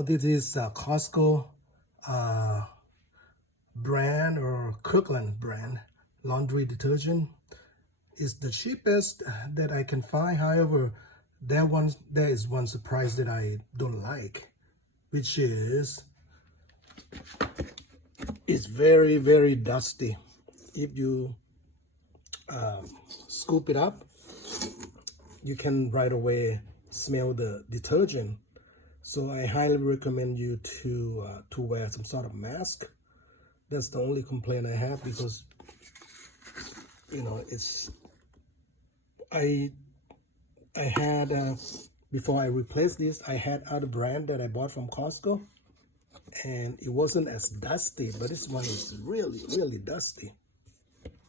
know, this is Costco brand or Kirkland brand laundry detergent. It's the cheapest that I can find. However, there is one surprise that I don't like, which is it's very, very dusty. If you scoop it up, you can right away smell the detergent. So I highly recommend you to wear some sort of mask. That's the only complaint I have, because you know I had before I replaced this, I had other brand that I bought from Costco, and it wasn't as dusty, but this one is really, really dusty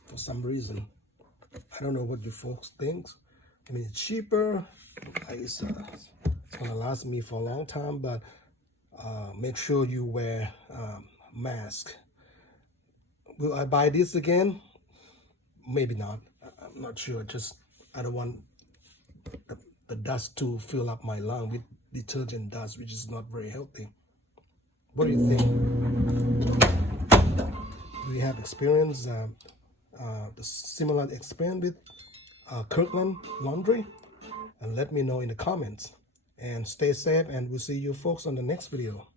for some reason. I don't know what you folks think. I mean, it's cheaper. It's gonna last me for a long time, but make sure you wear mask. Will I buy this again? Maybe not. I'm not sure. Just I don't want the dust to fill up my lung with detergent dust, which is not very healthy. What do you think? Do you have experience, the similar experience with Kirkland laundry? And let me know in the comments. And stay safe, and we'll see you folks on the next video.